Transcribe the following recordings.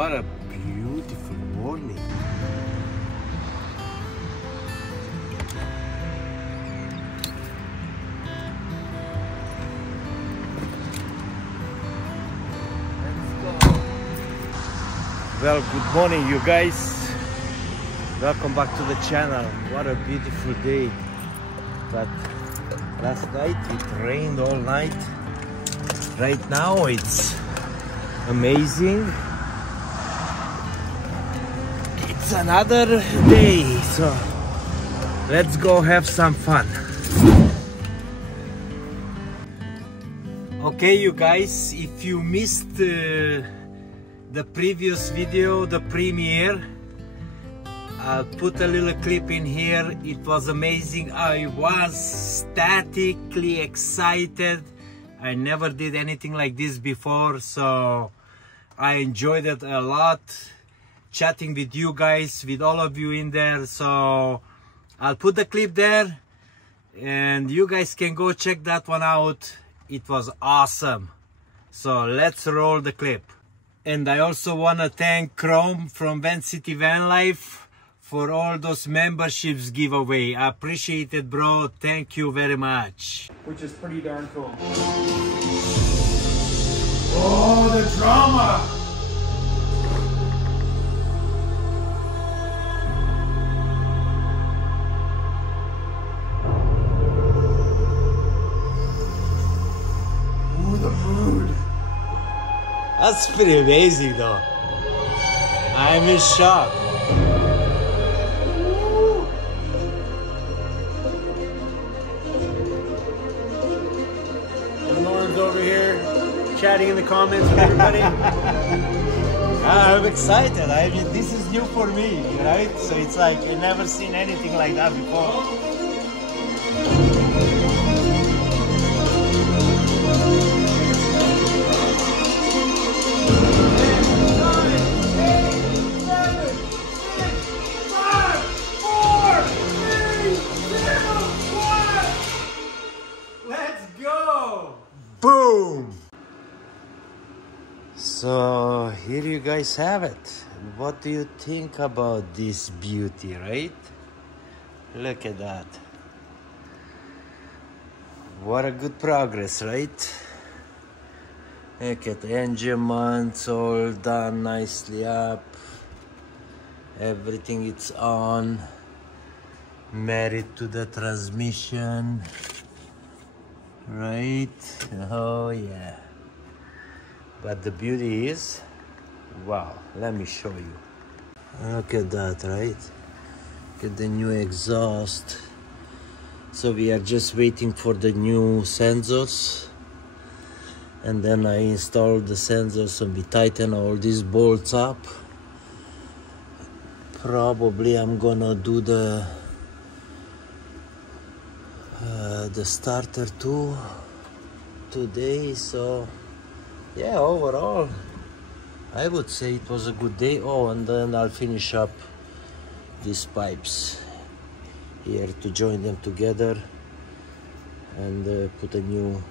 What a beautiful morning. Let's go. Well, good morning you guys. Welcome back to the channel. What a beautiful day. But last night it rained all night. Right now it's amazing. It's another day, so let's go have some fun. Okay you guys, if you missed the previous video, the premiere, I'll put a little clip in here. It was amazing. I was statically excited. I never did anything like this before, so I enjoyed it a lot, chatting with you guys, with all of you in there. So I'll put the clip there and you guys can go check that one out. It was awesome. So let's roll the clip. And I also want to thank Chrome from Van City Van Life for all those memberships giveaway. I appreciate it, bro. Thank you very much. Which is pretty darn cool. Oh, the drama! Ooh, the mood. That's pretty amazing though. I'm in shock. Over here chatting in the comments with everybody. I'm excited. I mean, this is new for me, right? So it's like I've never seen anything like that before. Boom! So here you guys have it. What do you think about this beauty, right? Look at that. What a good progress, right? Look at the engine mounts all done nicely up. Everything it's on. Married to the transmission. Right? Oh yeah. But the beauty is, wow, let me show you. Look at that, right? Get the new exhaust. So we are just waiting for the new sensors. And then I installed the sensors and we tighten all these bolts up. Probably I'm gonna do the starter too today. So yeah, overall I would say it was a good day. Oh, and then I'll finish up these pipes here to join them together and put a new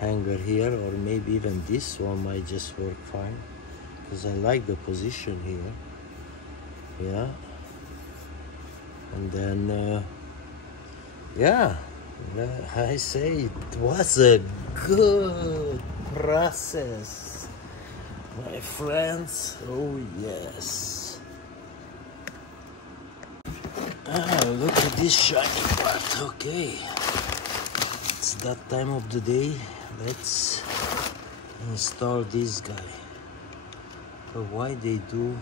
hanger here, or maybe even this one might just work fine because I like the position here. Yeah, and then yeah, I say it was a good process, my friends. Oh yes. Look at this shiny part. Okay, it's that time of the day. Let's install this guy. But why they do?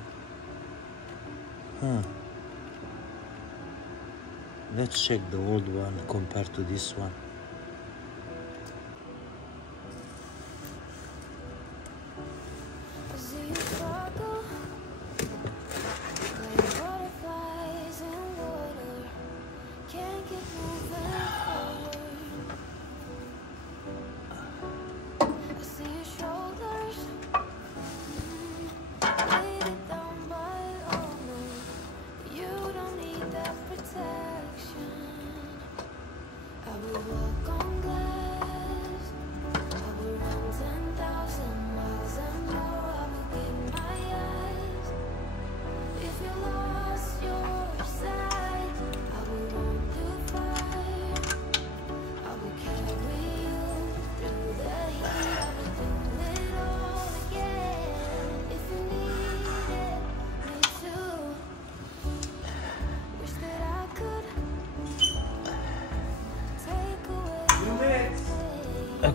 Let's check the old one compared to this one. I will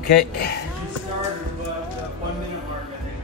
Okay. We started about the 1 minute mark, I think.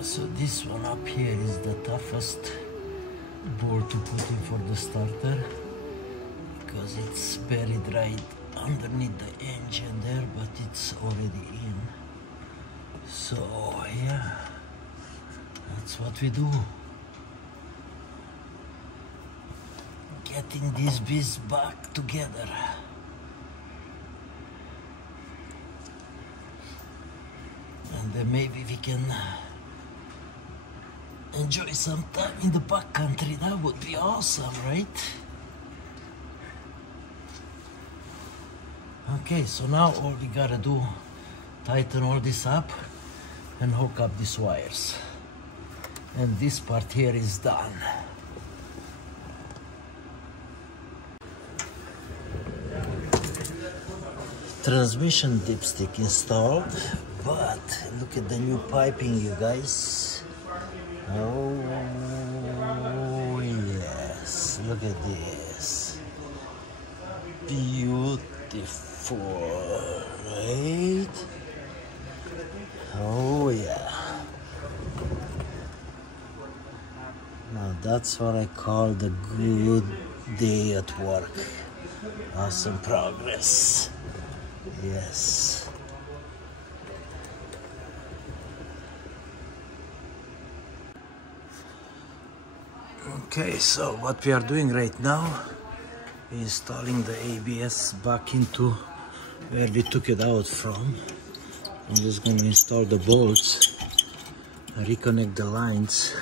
So this one up here is the toughest board to put in for the starter because it's buried right underneath the engine there, but it's already in. So yeah, that's what we do. Getting these beasts back together. And then maybe we can enjoy some time in the backcountry. That would be awesome, right? Okay, so now all we gotta do, tighten all this up and hook up these wires. And this part here is done. Transmission dipstick installed, but look at the new piping, you guys. Oh yes, look at this. Beautiful, right? Oh yeah. Now that's what I call the good day at work. Awesome progress. Yes. Okay, so what we are doing right now is installing the ABS back into where we took it out from. I'm just going to install the bolts, reconnect the lines,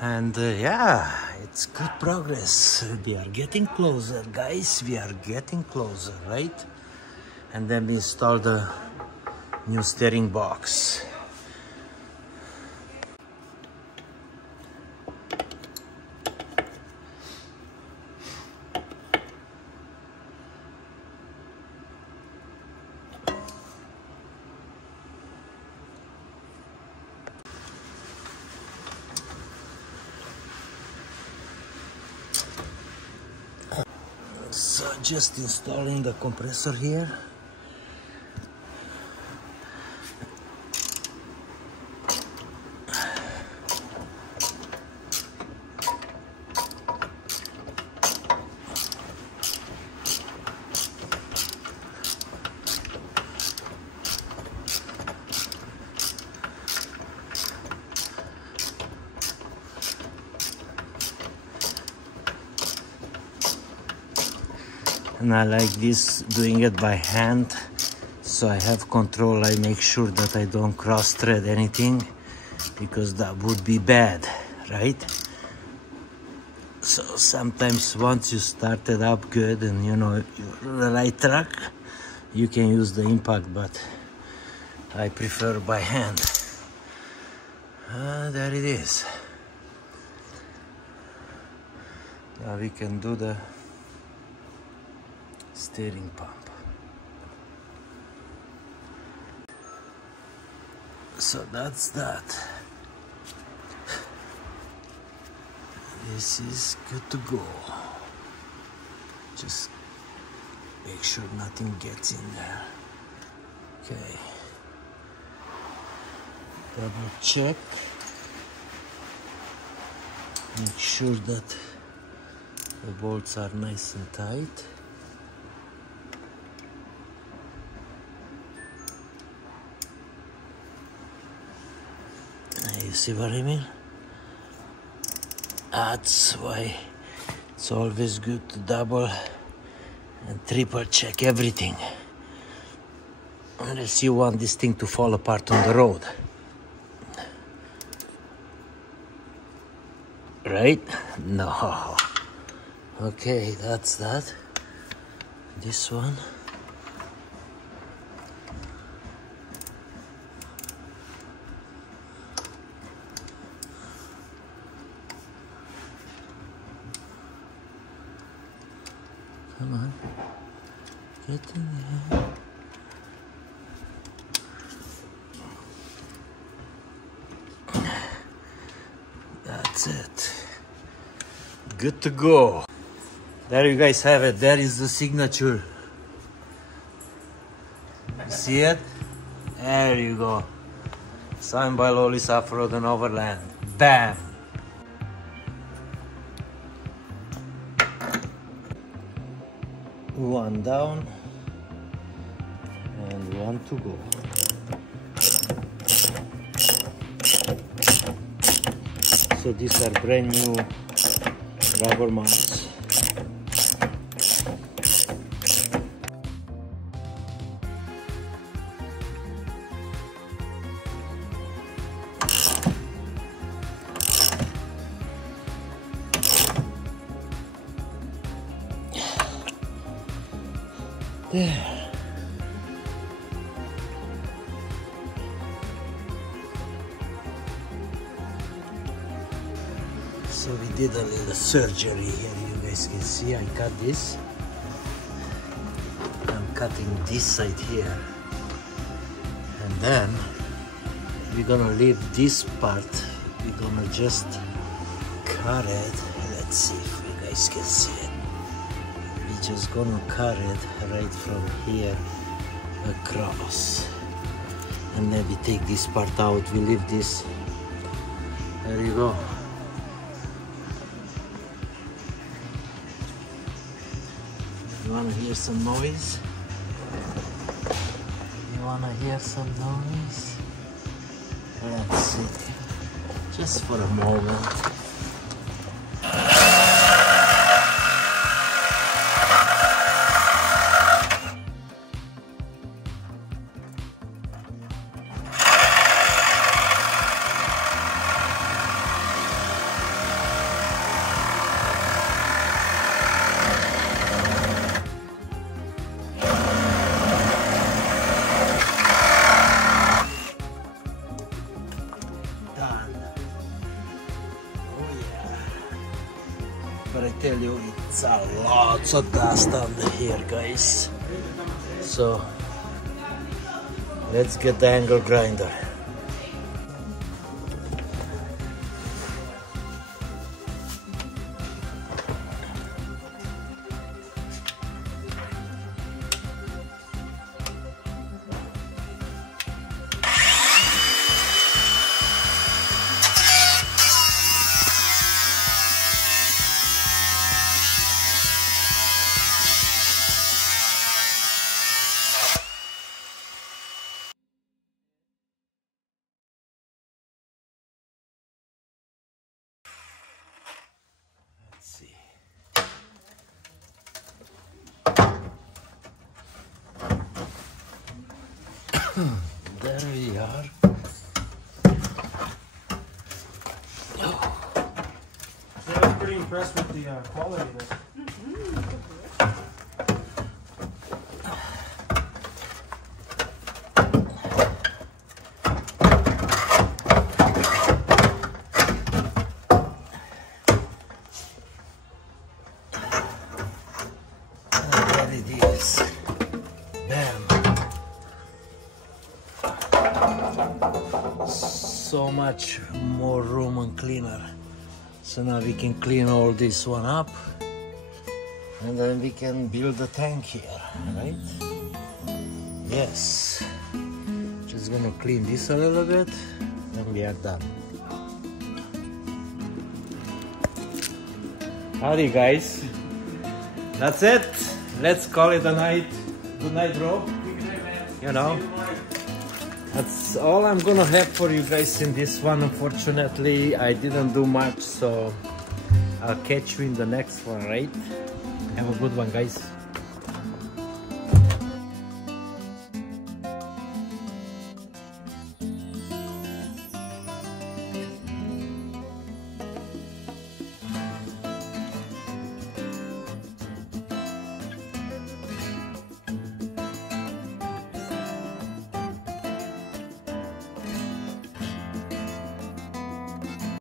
and yeah, it's good progress. We are getting closer, guys. We are getting closer, right? And then we install the new steering box. So just installing the compressor here. And I like this, doing it by hand, so I have control. I make sure that I don't cross thread anything, because that would be bad, right? So sometimes once you start it up good and you know you're the right track, you can use the impact, but I prefer by hand. There it is. Now we can do the steering pump. So that's that. This is good to go. Just Make sure nothing gets in there. Okay. Double check. Make sure that the bolts are nice and tight. You see what I mean? That's why it's always good to double and triple check everything. Unless you want this thing to fall apart on the road. Right? No. Okay, that's that. This one. Come on. Get in there. That's it. Good to go. There you guys have it. There is the signature. You see it? There you go. Signed by LoLe, OffRoad and Overland. Bam! One down and one to go. So these are brand new rubber mounts. There. So we did a little surgery here. You guys can see I cut this. I'm cutting this side here. And then we're gonna leave this part. We're gonna just cut it. Let's see if you guys can see it. We're just gonna cut it right from here across. And then we take this part out. We leave this. There you go. You wanna hear some noise? You wanna hear some noise? Let's see. Just for a moment. But I tell you, it's a lot of dust under here, guys. So let's get the angle grinder. There we are. I was pretty impressed with the quality of this. And there it is. Bam. So much more room and cleaner. So now we can clean all this one up and then we can build a tank here, right? Yes. Just gonna clean this a little bit, and we are done. Howdy guys. That's it. Let's call it a night. Good night, bro. You know, that's all I'm gonna have for you guys in this one. Unfortunately, I didn't do much, so I'll catch you in the next one, right? Have a good one, guys.